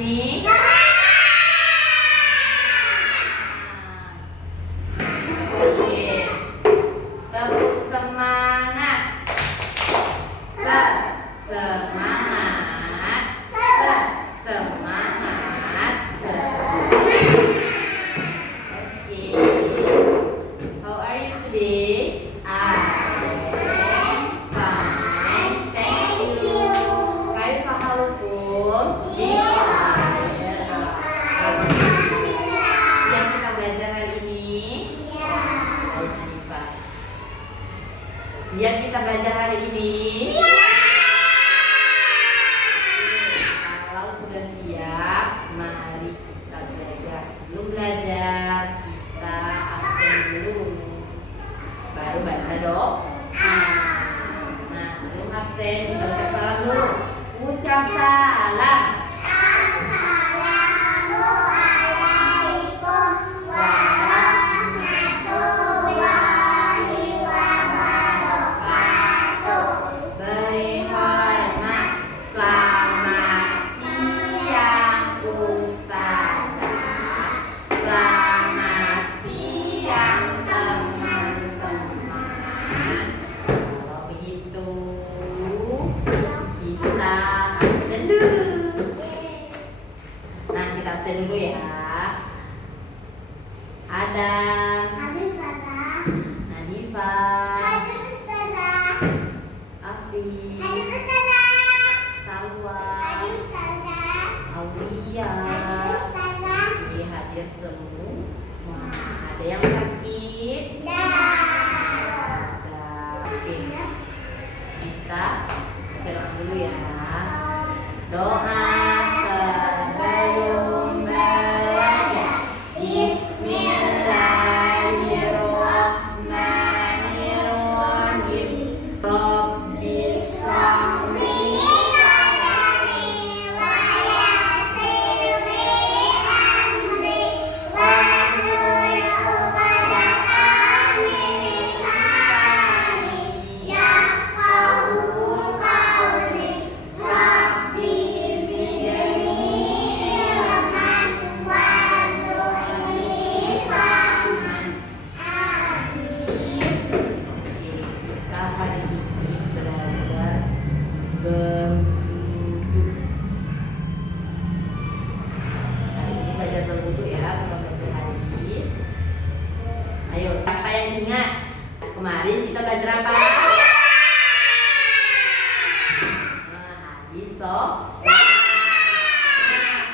ini? Oke. Tepuk semangat. Semangat. Semangat. Oke. How are you today? Siap kita belajar hari ini? Kalau sudah siap, mari kita belajar. Sebelum belajar, kita absen dulu. Baru baca doa. Nah, sebelum absen, kita ucap salam dulu. Ucap salam. Dulu ya. Adam, Nadifa, Afi, Salwa, Aulia, hadir semua. Ada yang sakit? Ada. Oke. Kita baca dulu ya. Doa sebelum belajar. Bismillahirrahmanirrahim. Rabbi sholli wa yassirli amri wahlul 'uqdatam min lisani yafqahu qawli. Rabbi zidni ilman warzuqni fahman. Amin. Kita hari ini belajar berwudu. Hari ini belajar berwudu ya, bukan belajar hadis. Ayo, siapa yang ingat? Kemarin kita belajar apa? Hadis sholat.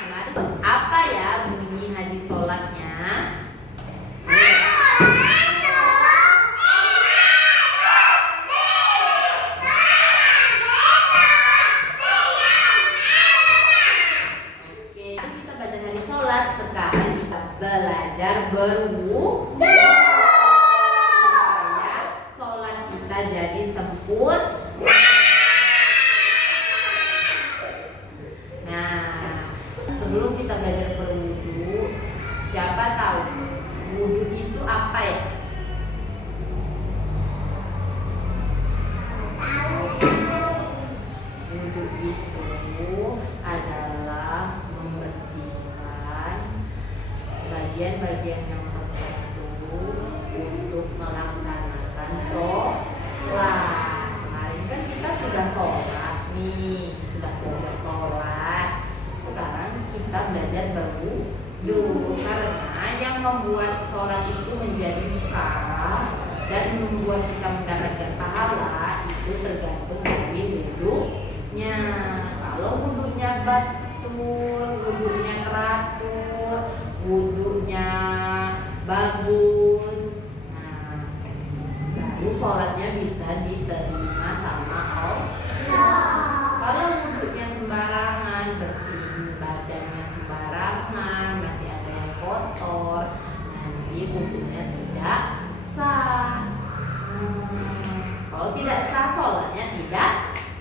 Kemarin apa ya bunyi hadis sholatnya? Oke, kita belajar hadis sholat. Sekarang kita belajar berwudu supaya sholat kita jadi sempurna. Nah, sebelum kita belajar berwudu, siapa tahu wudu itu apa ya? Wudu itu adalah membersihkan bagian-bagian yang tertentu untuk melaksanakan sholat. Kemarin kan kita sudah sholat nih, sudah belajar sholat. Sekarang kita belajar berwudu, karena yang membuat sholat itu menjadi sah dan membuat kita mendapatkan pahala itu tergantung dari wudunya. Kalau wudunya betul, wudunya teratur, wudunya bagus, nah baru sholatnya bisa diterima sama Allah. Kalau wudunya sembarangan, bersihin badannya sembarangan, masih ada yang kotor, nanti wudunya tidak sah. Kalau tidak sah, sholatnya tidak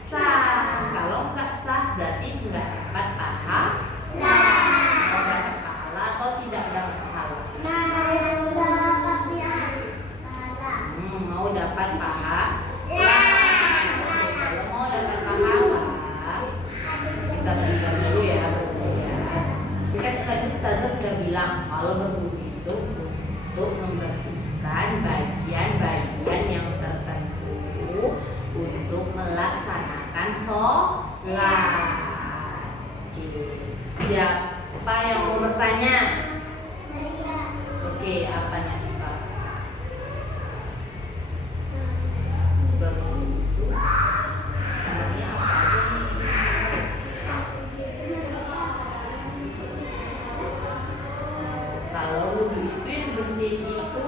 sah. Kalau nggak sah, berarti nggak dapat pahala. Mau dapat pahala atau tidak dapat pahala? Mau dapat pahala. bilang kalau berwudu itu untuk membersihkan bagian-bagian yang tertentu untuk melaksanakan sholat. Siapa yang mau bertanya? Oke, apanya Tifa? Berwudu. Namanya apa aja nih? Kalau wudu itu yang bersih itu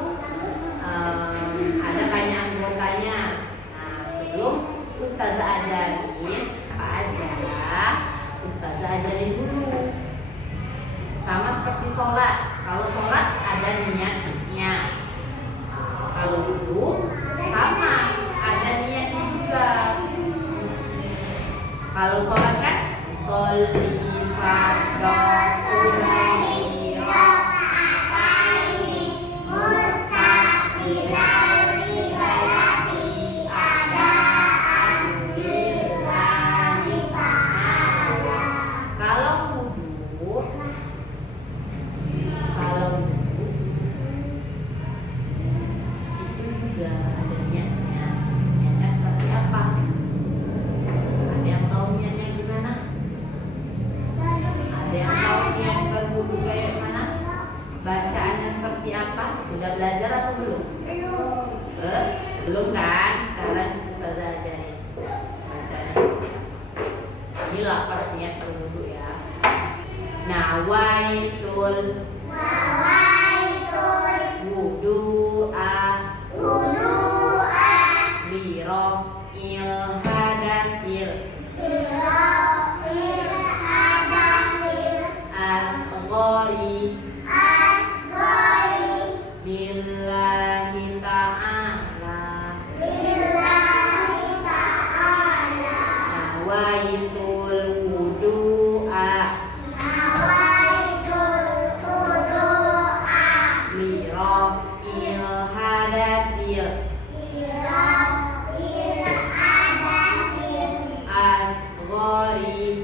ada banyak anggotanya. Nah, sebelum Ustazah ajarin apa aja, Ustazah ajarin dulu. Sama seperti sholat. Kalau sholat ada niatnya. Kalau wudu sama ada niatnya juga. Kalau sholat kan sholli fardhu subahi raka'ataini mustaqbilal qiblati adaan lillahi ta'ala. Kalau wudu itu juga ada niatnya. Niatnya seperti apa? Ada yang tahu niatnya gimana? Ada yang tahu niat berwudu kayak mana? Bacaannya seperti apa? Sudah belajar atau belum? Belum kan? Sekarang Ustazah ajarin bacaannya seperti apa. Ini lafaz niat berwudu ya. Nawaitul wudu'a li raf'il hadasil asghari lillahi ta'ala. Nawaitul wudu'a li raf'il hadasil asghari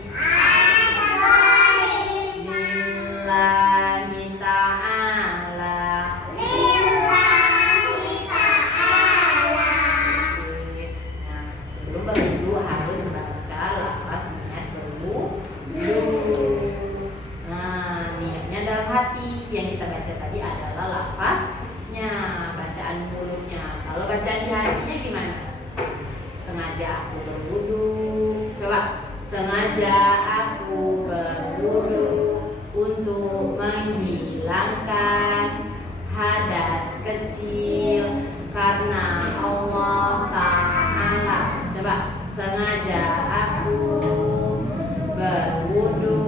lillahi ta'ala. Nah, sebelum berwudu harus baca lafaz niat berwudu. Nah, niatnya dalam hati. Yang kita baca tadi adalah lafaznya, bacaan mulutnya. Kalau bacaan di hatinya gimana? Sengaja aku berwudu. Coba, sengaja aku berwudu untuk menghilangkan hadas kecil karena Allah Ta'ala. Coba, sengaja aku berwudu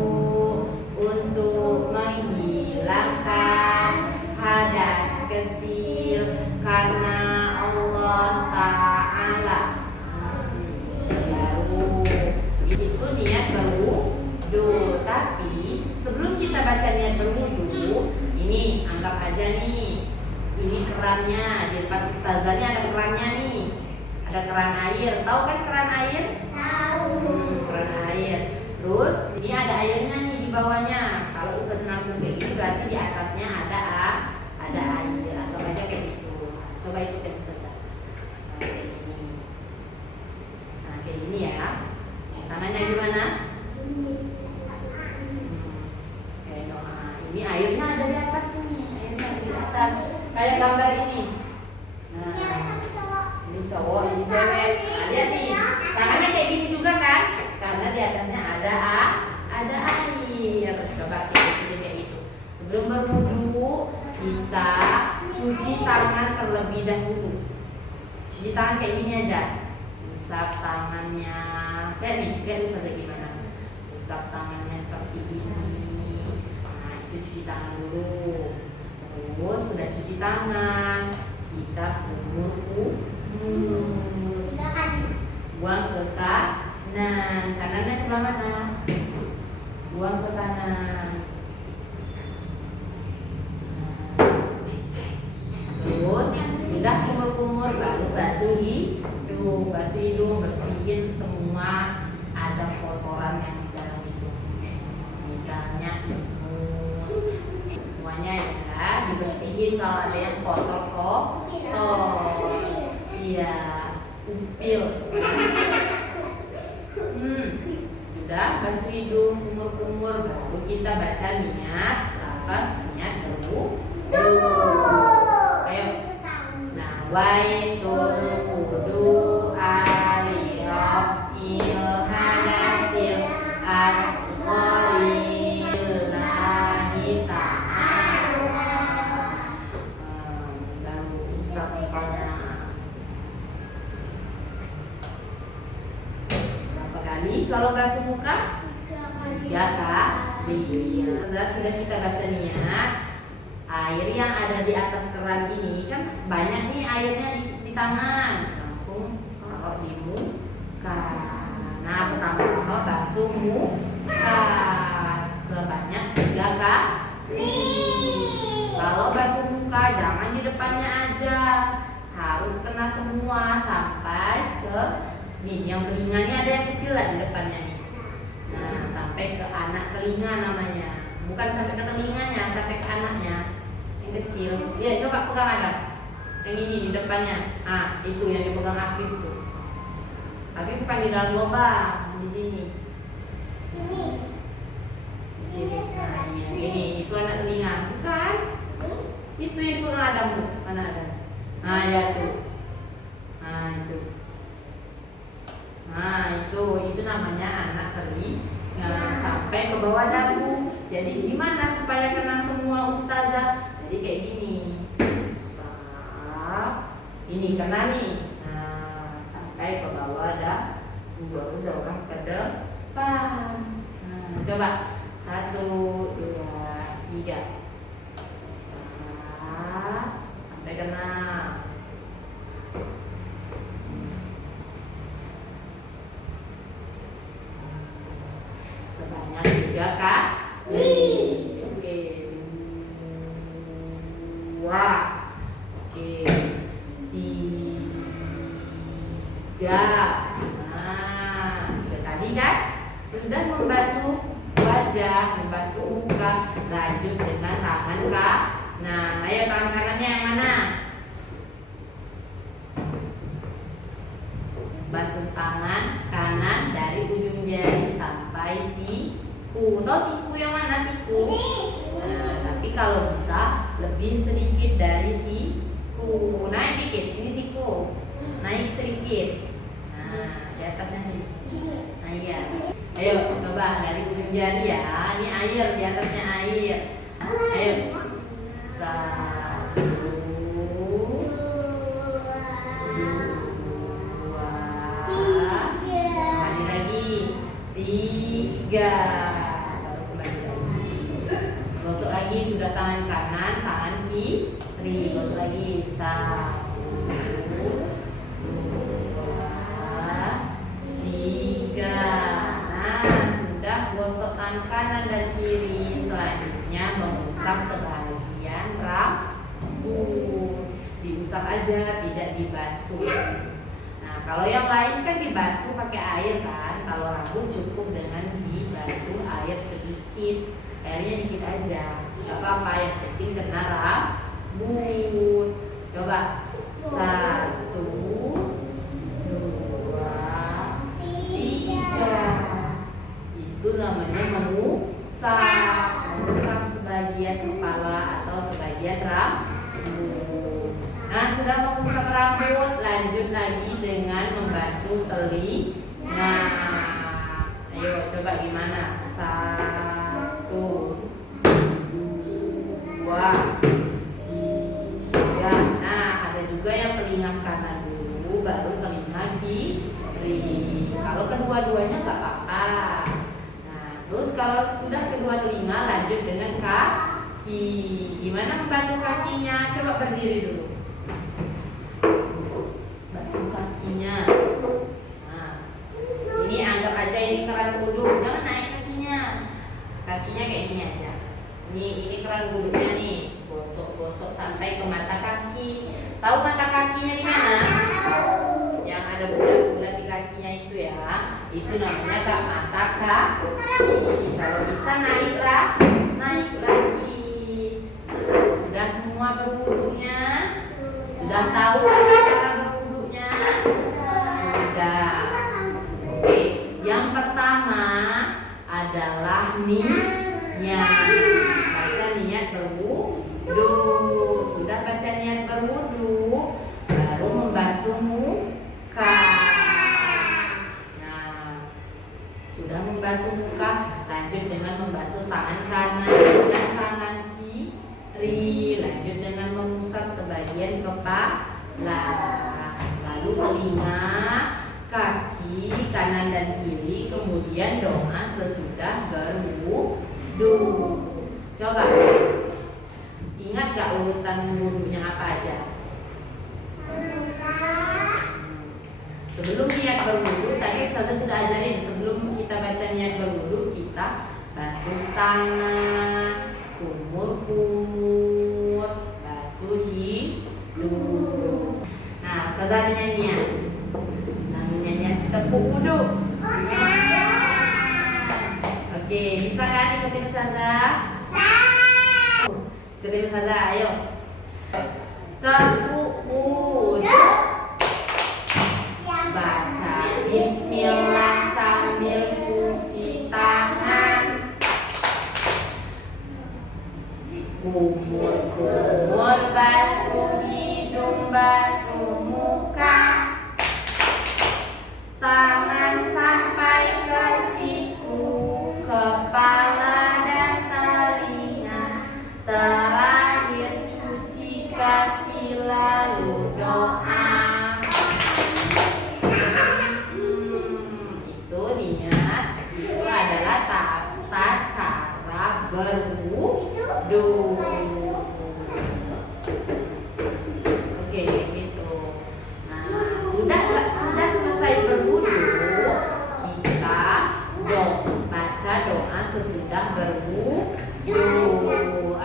untuk menghilangkan hadas kecil karena Allah Ta'ala. Baru itu niat berwudu. Tapi sebelum kita baca niat berwudu, ini anggap aja nih, ini kerannya di depan ustazahnya, ada kerannya nih, ada keran air. Tahu kan keran air? Tahu. Keran air. Terus ini ada airnya nih di bawahnya. Kalau ustazah nampung kayak gini berarti di atasnya ada air. Anggap aja kayak gitu. Coba ikutin ustazah. Nah, kayak gini. Nah, kayak gini ya. Tangannya gimana? Ini airnya ada di atas nih, airnya ada di atas. Kayak gambar ini. Nah, ini cowok, ini cewek. Nah, lihat nih, tangannya kayak gini juga kan? Karena di atasnya ada air. Coba kita kayak gitu. Sebelum berwudu, kita cuci tangan terlebih dahulu. Cuci tangan kayak gini aja. Usap tangannya. Lihat bisa gimana? Usap tangannya seperti ini. Cuci tangan dulu. Terus sudah cuci tangan, kita kumur. Buang ke kanan. Kanannya sebelah mana? Buang ke kanan. Terus sudah kumur-kumur, baru basuh hidung. Bersihin semua ada kotoran yang di dalam hidung. Misalnya bersihin kalau ada yang kotor. Iya, upil. Sudah, basuh hidung, kumur-kumur, baru kita baca niat, lafaz niat dulu. Ayo. Nawaitul wudu ali raf'il hadasil asghari lillahi ta'ala. Baru usap mukanya. Berapa kali kalau basuh muka? 3 kali. Sudah kita baca niat. Air yang ada di atas keran ini kan banyak nih airnya di tangan, langsung taruh di muka. Nah, pertama basuh muka sebanyak 3 kali. Kalau basuh muka jangan di depannya aja, harus kena semua sampai ke nih yang telinganya ada yang kecil lah di depannya nih. Nah, sampai ke anak telinga namanya, bukan sampai ke telinganya, sampai ke anaknya kecil. Ya, coba pegang Adam. Yang ini di depannya. Itu yang dipegang Afif tuh. Tapi bukan di dalam lubang, di sini. Di sini. Nah, ini itu anak telinga. Bukan? Itu yang dipegang Adam tuh. Mana Adam? Ya tuh. Itu namanya anak telinga sampai ke bawah dagu. Jadi gimana supaya kena semua ustazah? Jadi kayak gini, ini kena nih, sampai ke bawah baru dorong ke depan. Coba 1, 2, 3, sampai kena. Sebanyak 3 kali. Oke, 3. Tadi kan sudah membasuh wajah, membasuh muka, lanjut dengan tangan kanan. Ayo tangan kanannya yang mana? Basuh tangan kanan dari ujung jari sampai siku. Tahu siku yang mana siku? Tapi kalau bisa lebih sedikit dari siku, naik dikit. Ini siku, naik sedikit. Di atasnya nih. Iya. Ayo coba dari ujung jari ya. Ini air, di atasnya air. Ayo. 1, 2, kembali lagi 3. Gosok lagi, sudah tangan kanan, tangan kiri. Gosok lagi 1, 2, 3. Sudah gosok tangan kanan dan kiri. Selanjutnya mengusap sebagian rambut. Diusap aja, tidak dibasuh. Kalau yang lain kan dibasuh pakai air kan. Kalau rambut cukup dengan dibasuh air sedikit. Airnya dikit aja, nggak apa-apa, yang penting kena rambut. Coba 1, 2, 3. Itu namanya mengusap sebagian kepala atau sebagian rambut. Nah, sudah mengusap rambut, lanjut lagi dengan membasuh telinga. Ayo coba gimana? 1, 2, 3. Nah, ada juga yang telinga kanan dulu, baru telinga kiri. Kalau kedua-duanya nggak apa-apa. Nah, terus kalau sudah kedua telinga, lanjut dengan kaki. Gimana membasuh kakinya? Coba berdiri dulu. Basuh kakinya. Nah, ini anggap aja ini keran wudhu, jangan naik kakinya. Kakinya kayak gini aja. Ini keran wudhunya nih, gosok-gosok sampai ke mata kaki. Tahu mata kakinya di mana? Yang ada bulat-bulat di kakinya itu ya. Itu namanya mata kaki. Kalau bisa naik lagi. Nah, sudah semua berwudunya? Sudah tahu tata cara berwudunya? Sudah. Oke, yang pertama adalah niat. Baca niat berwudu. Sudah baca niat berwudu, baru membasuh muka. Nah, sudah membasuh muka, lanjut dengan membasuh tangan kanan dan tangan kiri. Lanjut dengan mengusap sebagian kepala, lalu telinga, kaki kanan dan kiri, kemudian doa sesudah berwudu. Coba ingat gak urutan wudunya apa aja? Sebelum niat berwudu, tadi saya sudah ajarin. Sebelum kita baca niat berwudu, kita basuh tangan, kumur-kumur, basuh hidung. Nah, Ustazah ada nyanyian. Nyanyian tepuk wudu. Oke, bisa kan ikutin Ustazah? Ikutin Ustazah, ayo. Tepuk wudu. Baca bismillah sambil cuci tangan. Kumur-kumur, basuh hidung, basuh muka. Tangan sampai ke siku, kepala dan telinga. Terakhir cuci kaki lalu doa. Itu niat. Itu adalah tata cara berwudu. Oke, gitu. Nah, sudah selesai berwudu, kita baca doa sesudah berwudu.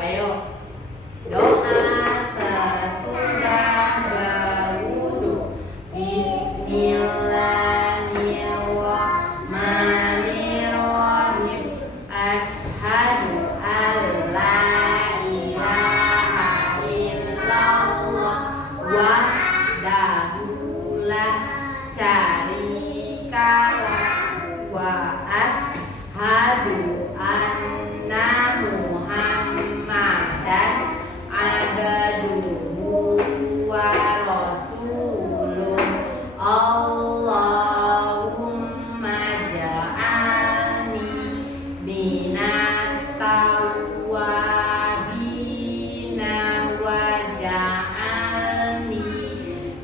Ayo, doa sesudah berwudu. Bismillahirrahmanirrahim. Asyhadu an la ilaha illallah wahdahu la syarika lahu wa asyhadu anna Muhammadan abduhu wa rasuluh. Allahumma ja'alni minat tawwabina wa ja'alni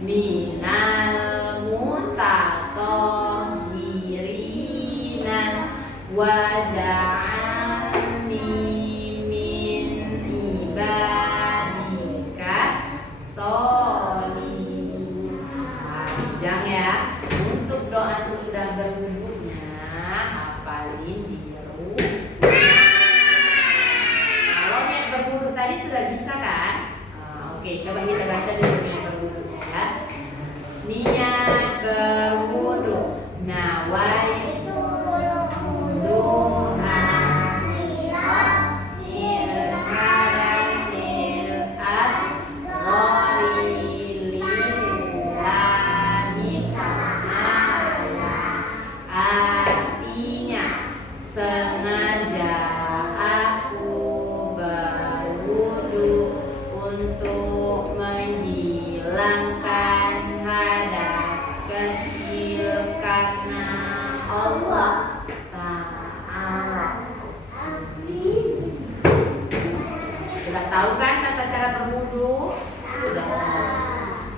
minal mutatahhirina wa ja'alni min ibadikas sholihin. Panjang ya. Untuk doa sesudah berwudunya, hafalin di rumah. Kalau niat berwudu tadi sudah bisa kan? Oke, coba kita baca dulu niat berwudunya ya. Niat berwudu. Nawaitu sengaja aku berwudu untuk menghilangkan hadas kecil karena Allah Ta'ala. Sudah tahu kan tata cara berwudu? Sudah tahu.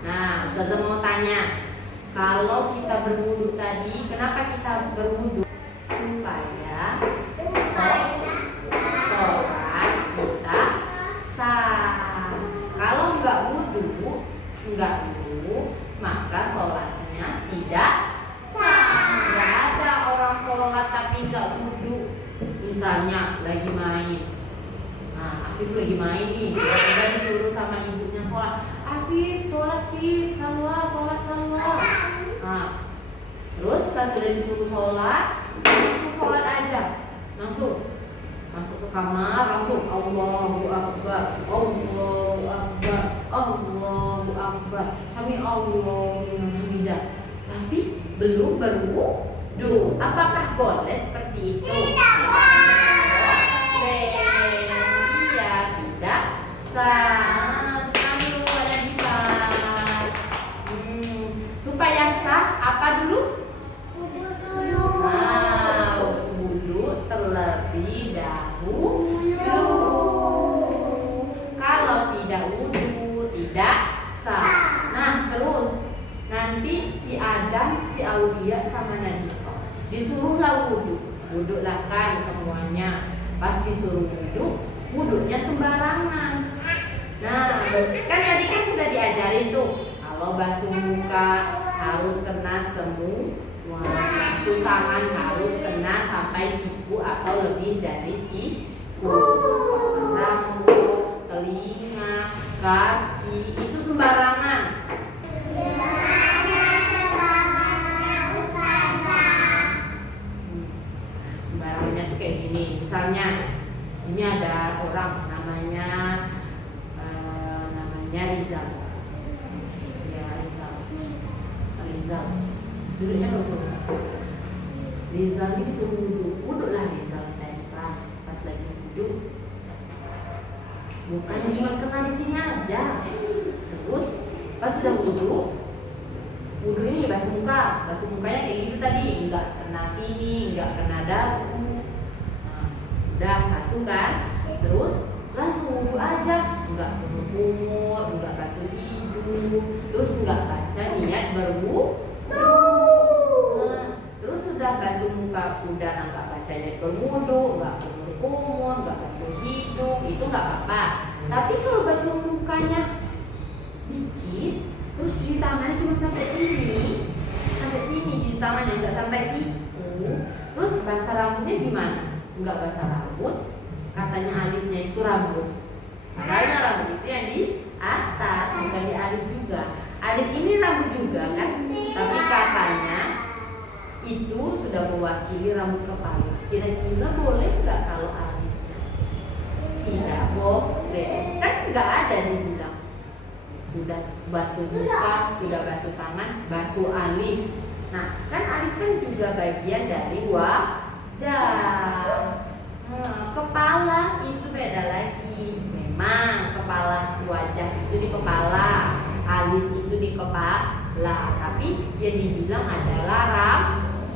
Nah, Ustazah mau tanya, kalau kita berwudu tadi, kenapa kita harus berwudu? Supaya sholat kita sah. Kalau nggak wudu, maka sholatnya tidak sah. Nggak ada orang sholat tapi nggak wudu. Misalnya lagi main. Nah, Afif lagi main nih, tiba-tiba disuruh sama ibunya sholat. Afif, sholat Afif, sholat. Nah, terus pas sudah disuruh sholat, langsung sholat aja, langsung. Masuk ke kamar, langsung Allahu Akbar, Allahu Akbar, Allahu Akbar, sami Allahu liman hamidah. Tapi belum berwudu. Apakah boleh seperti itu? Iya, tidak sah. Supaya sah apa dulu? Wudu terlebih dahulu. Kalau tidak wudu tidak sah. Nah terus nanti si Adam, si Aulia sama Nadifah disuruhlah wudu. Wudulah kan semuanya. Pas disuruh wudu, wudunya sembarangan. Nah kan tadi kan sudah diajarin tuh, kalau basuh muka harus kena semua, basuh tangan harus kena sampai siku atau lebih dari siku. Rambut, telinga, kaki itu sembarangan. Sembarangannya tuh kayak gini. Misalnya ini ada orang namanya Rizal. Rizal, duduknya nggak usah. Rizal ini disuruh wudu lah Rizal pas lagi wudu. Bukannya cuma kena di sini aja. Terus pas sudah wudu ini basuh mukanya kayak gitu tadi, nggak kena sini, nggak kena dagu. Nah, udah satu kan. Terus langsung wudu aja, nggak kumur, nggak basuh hidung, terus nggak baca niat berwudu. Nah, terus sudah basuh muka, udah nggak baca niat berwudu, nggak kumur, nggak basuh hidung, itu nggak apa-apa. Tapi kalau basuh mukanya dikit, terus cuci tangannya cuma sampai sini cuci tangannya, nggak sampai siku. Terus basah rambutnya gimana? Nggak basah rambut. Katanya alisnya itu rambut. Makanya rambut itu yang di atas, bukan di alis juga. Alis ini rambut juga kan? Tapi katanya itu sudah mewakili rambut kepala. Kira-kira boleh nggak kalau alisnya aja? Tidak boleh. Kan nggak ada dibilang. Sudah basuh muka, sudah basuh tangan, basuh alis. Nah, kan alis kan juga bagian dari wajah. Kepala itu beda lagi. Memang kepala wajah itu di kepala, alis itu di kepala. Tapi yang dibilang adalah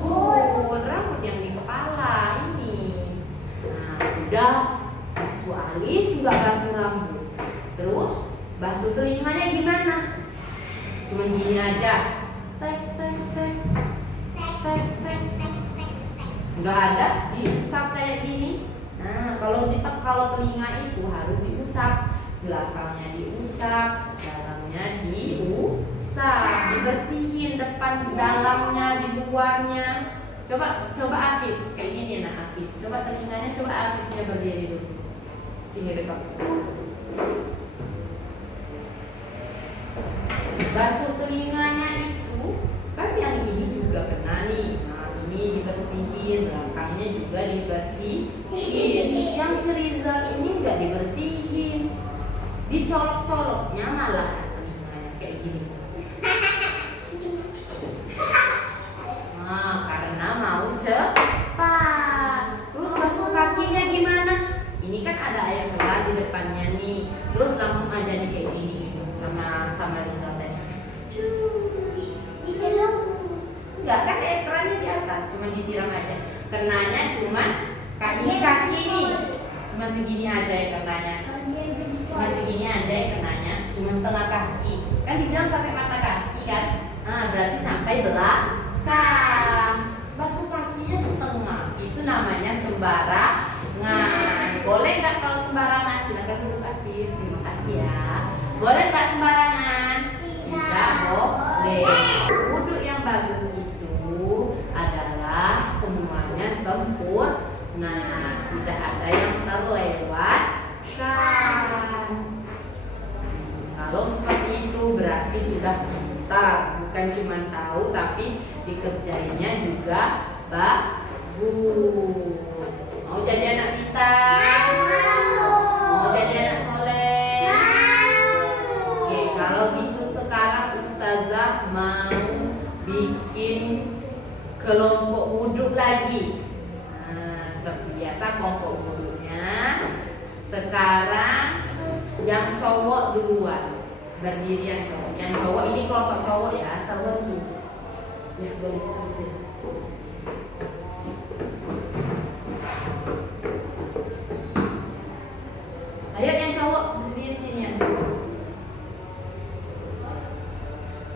rambut yang di kepala ini. Nah, udah basuh alis, nggak basuh rambut. Terus basuh telinganya gimana? Cuman gini aja. Tek tek tek. Tek tek tek. Enggak ada diusap kayak gini. Nah, kalau telinga itu harus diusap, belakangnya diusap, dalamnya diusap, dibersihin depan dalamnya, di luarnya. Coba Afif kayak gini nah Afif. Coba telinganya, coba Afifnya berdiri dulu. Sini dekat Ustaz. Basuh telinganya itu kan yang ini juga kena nih. Nah, ini dibersihin, belakangnya juga dibersihin. Yang si Rizal ini nggak dibersihin, dicolok-coloknya malah telinganya kayak gini. Nah, karena mau cepat. Terus basuh kakinya gimana? Ini kan ada air keran di depannya nih. Terus langsung aja nih kayak gini gitu sama Rizal tadi. Enggak kan air kerannya di atas, cuma disiram aja. Kenanya cuma kaki nih. Cuma segini aja ya kenanya. Cuma segini aja ya kenanya. Cuma setengah kaki. Kan dibilang sampai mata kaki kan? Nah, berarti sampai belakang. Basuh kakinya setengah. Itu namanya sembarangan. Boleh nggak kalau sembarangan? Silakan duduk Afif. Terima kasih ya. Boleh nggak sembarangan? Tidak boleh. Wudhu yang bagus itu adalah semuanya sempurna, tidak ada yang terlewatkan. Kalau seperti itu berarti sudah pintar, bukan cuma tahu tapi dikerjainnya juga bagus. Mau jadi anak pintar? Mau jadi anak soleh? Oke, kalau gitu sekarang Ustazah mau bikin kelompok wudhu lagi. Nah, seperti biasa kelompok wudhunya. Sekarang yang cowok duluan, berdiri yang cowok. Yang cowok ini kelompok cowok ya, asal wudhu. Ya boleh kasih. Ayo yang cowok berdiri sini yang cowok.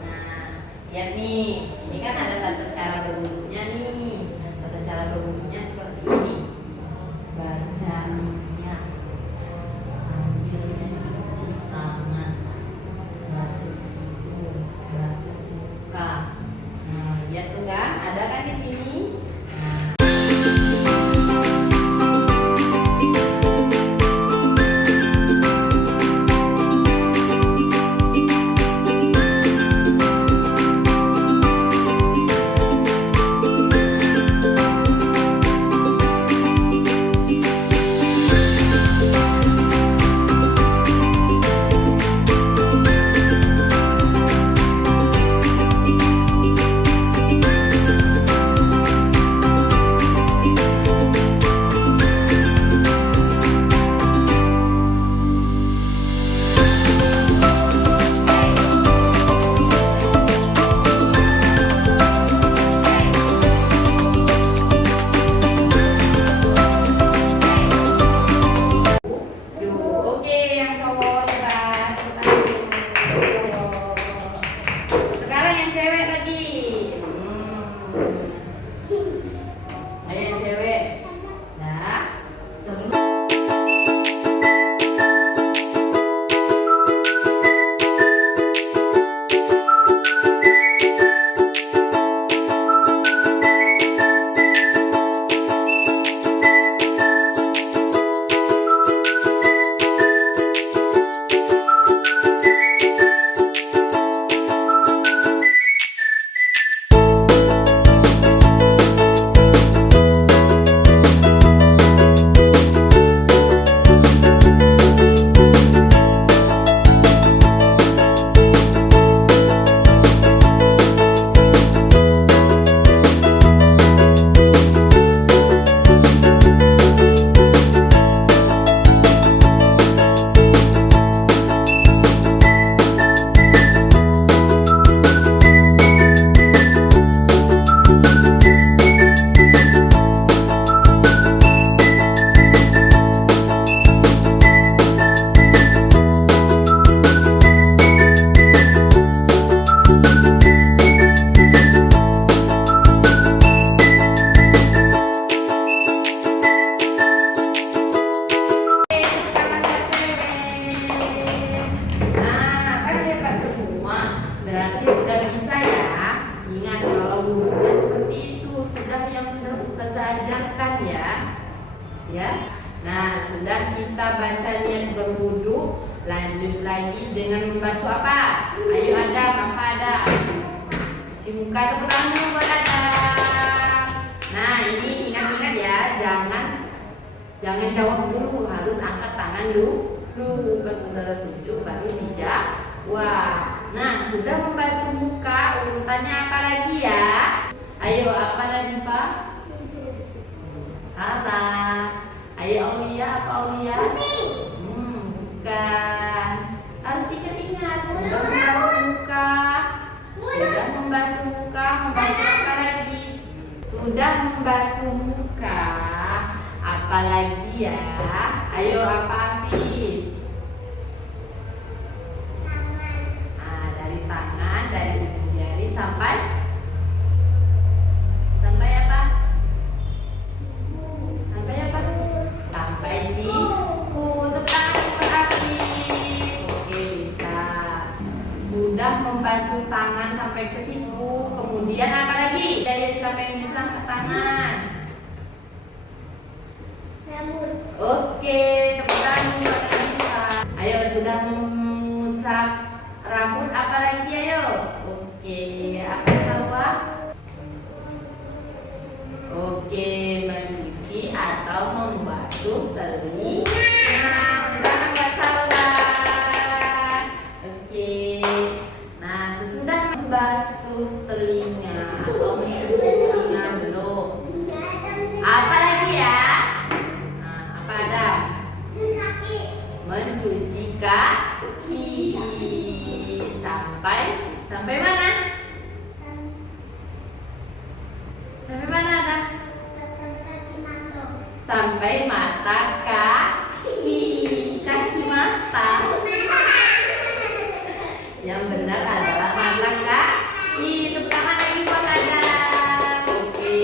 Nah, lihat nih, ini kan ada tata cara berwudhunya nih. Tata cara berwudhunya seperti ini. Baca minyak sambil mencuci tangan, basuh hidung, basuh muka. Nah, lihat tuh kan, ada kan di sini? Ya. Nah, sudah kita baca niat berwudu, lanjut lagi dengan membasuh apa? Ayo Adam, apa ada? Cuci muka, tepuk tangan dulu buat Adam. Nah, ini ingat-ingat ya, jangan jawab dulu, harus angkat tangan dulu. Ke saudara tunjuk baru dijawab. Nah, sudah membasuh muka, urutannya apa lagi ya? Ayo, apa Nadifa? Salah. Ayo Aulia, apa Aulia? Bukan. Harus ingat-ingat. Sudah membasuh muka. Sudah membasuh muka. Membasuh apa lagi? Sudah membasuh muka. Apa lagi ya? Ayo apa Afif? Tangan. Dari tangan, dari ujung jari sampai apa? Sampai apa? Sampai siku. Tekan Afif. Oke, kita sudah membasuh tangan sampai ke siku. Kemudian apa lagi? Ayo siapa yang bisa angkat tangan? Rambut. Oke, tepuk tangan buat Nadifa. Ayo sudah mengusap rambut, apa lagi ayo? Oke, apa Salwa? Oke, mencuci atau mencuci kaki. Sampai mana? Sampai mana Ada? Sampai mata kaki. Kaki mata. Yang benar adalah mata kaki. Tepuk tangan lagi buat Adam. Oke,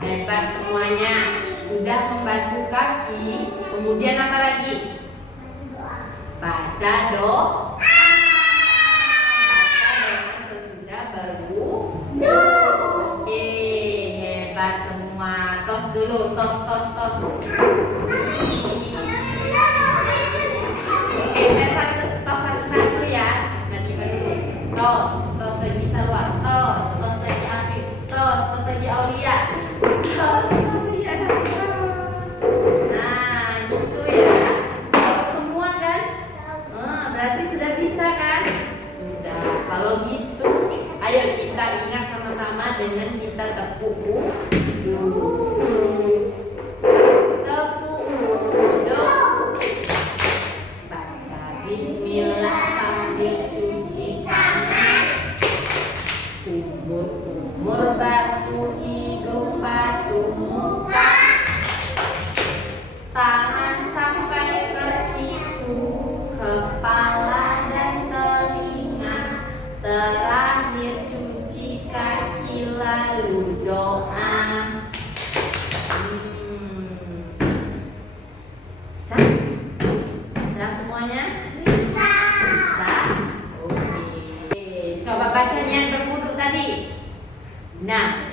hebat semuanya. Sudah membasuh kaki. Kemudian apa lagi? Baca doa. Baca doa sesudah berwudu. Oke, hebat semua. Tos dulu, tos. Oke, tos satu-satu ya. Nanti baru tos lagi Salwa, tos lagi Afif, tos lagi Aulia, tos lagi ada tos. Nah, gitu ya. Jawab semua kan? Berarti sudah bisa kan? Sudah. Kalau gitu, ayo kita ingat sama-sama dengan kita tepuk dulu. Bismillah sambil cuci tangan. Umur basuh hidung, basuh muka, tangan sampai ke siku, kepala dan telinga, terakhir cuci kaki lalu doa. Bisa semuanya? Coba bacanya yang berwudu tadi. Nah,